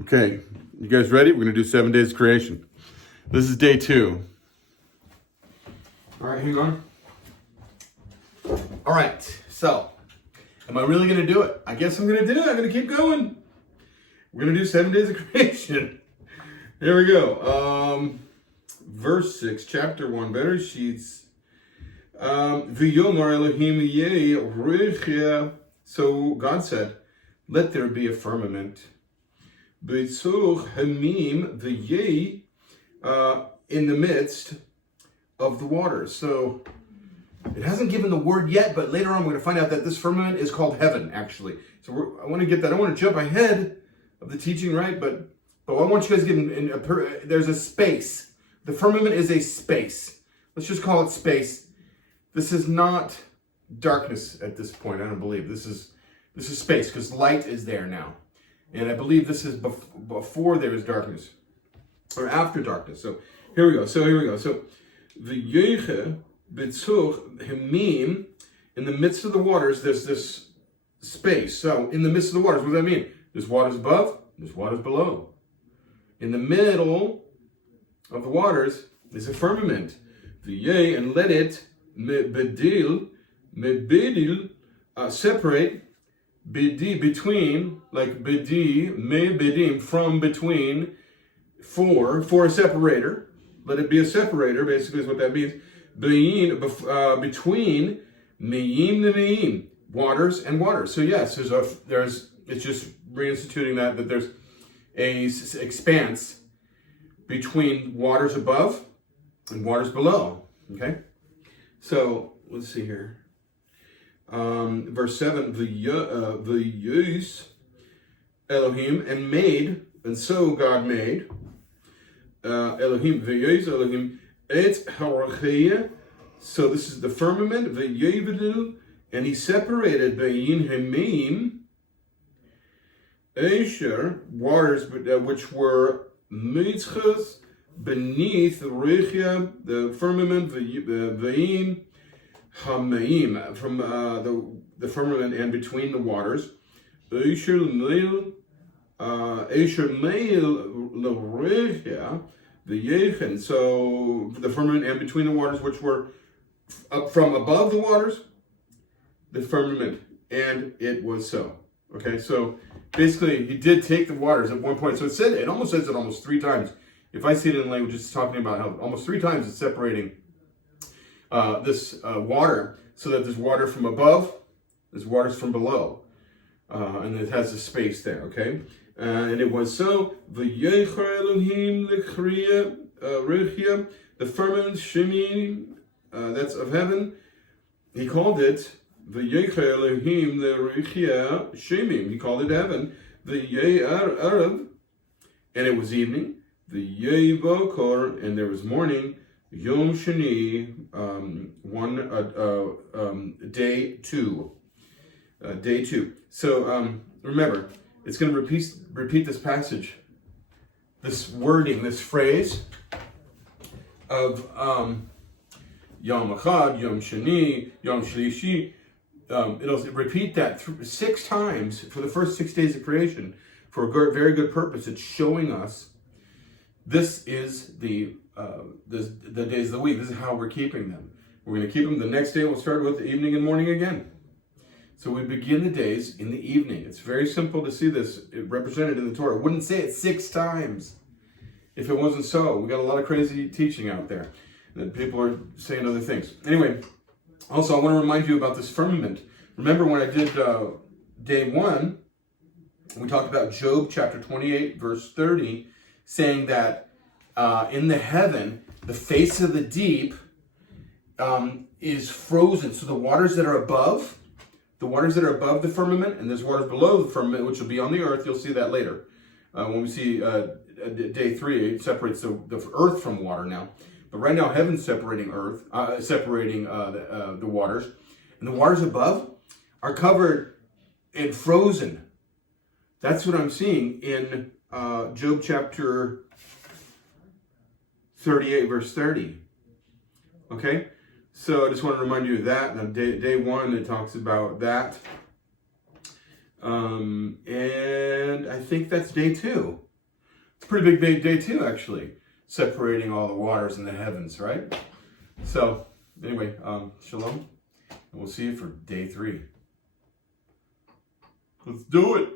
Okay, you guys ready? We're going to do 7 days of creation. This is day 2. All right, hang on. All right, so am I really going to do it? I guess I'm going to do it. I'm going to keep going. We're going to do 7 days of creation. Here we go. Verse 6, chapter 1, Bereshit. V'yomar Elohim yeh richya. So God said, let there be a firmament. B'tzur hamim v'yeh, in the midst of the waters. So it hasn't given the word yet, but later on we're going to find out that this firmament is called heaven, actually. So I want to get that. I want to jump ahead of the teaching, right? But I want you guys to get there's a space. The firmament is a space. Let's just call it space. This is not darkness at this point. I don't believe this is space, because light is there now, and I believe this is before there is darkness or after darkness. So here we go. So the yeche b'tzur hemim, in the midst of the waters, there's this space. So in the midst of the waters, what does that mean? There's waters above, there's waters below. In the middle of the waters is a firmament. The yeh, and let it mebedil separate bidi, between, like bidi mebedim, from, between, for a separator. Let it be a separator, basically is what that means. Between me'im and me'im, waters and waters. So yes, it's just reinstituting that there's a expanse between waters above and waters below. Okay, so let's see here. Verse 7, v'yus Elohim, and made, and so God made, Elohim, v'yus Elohim, et harachiyah. So this is the firmament, v'yevedil, and he separated be'in hemim, Asher, waters which were mitzchas, beneath richya, the firmament, v'yim hameim, from the firmament and between the waters. Asher meil l'richya, v'yechen. So the firmament and between the waters, which were up from above the waters, the firmament, and it was so. Okay, so basically he did take the waters at one point. So it almost says it almost 3 times. If I see it in language, it's talking about how almost 3 times it's separating this water, so that there's water from above, there's waters from below, and it has a space there. Okay, and it was so. V'yecher Elohim l'chriya richya, the firmament shemi, that's of heaven. He called it V'yecher Elohim l'richya shemim. He called it heaven. V'yei arav, and it was evening. V'yei bokor, and there was morning. Yom Shani, day 2. Day 2. So remember, it's going to repeat this passage, this wording, this phrase of Yom Echad, Yom Shani, Yom Shlishi. It'll repeat that 6 times for the first 6 days of creation for a very good purpose. It's showing us this is the days of the week. This is how we're keeping them. We're going to keep them. The next day we'll start with the evening and morning again. So we begin the days in the evening. It's very simple to see this represented in the Torah. I wouldn't say it 6 times if it wasn't so. We got a lot of crazy teaching out there that people are saying other things. Anyway, also I want to remind you about this firmament. Remember when I did day 1, we talked about Job chapter 28 verse 30, saying that in the heaven, the face of the deep is frozen. So the waters that are above the firmament, and there's waters below the firmament, which will be on the earth. You'll see that later. When we see day 3, it separates the earth from water now. But right now, heaven's separating the waters. And the waters above are covered and frozen. That's what I'm seeing in Job chapter 38 verse 30. Okay, so I just want to remind you of that. Now, day 1, it talks about that. And I think that's day 2. It's a pretty big day 2, actually, separating all the waters in the heavens, right? So, anyway, shalom, and we'll see you for day 3. Let's do it.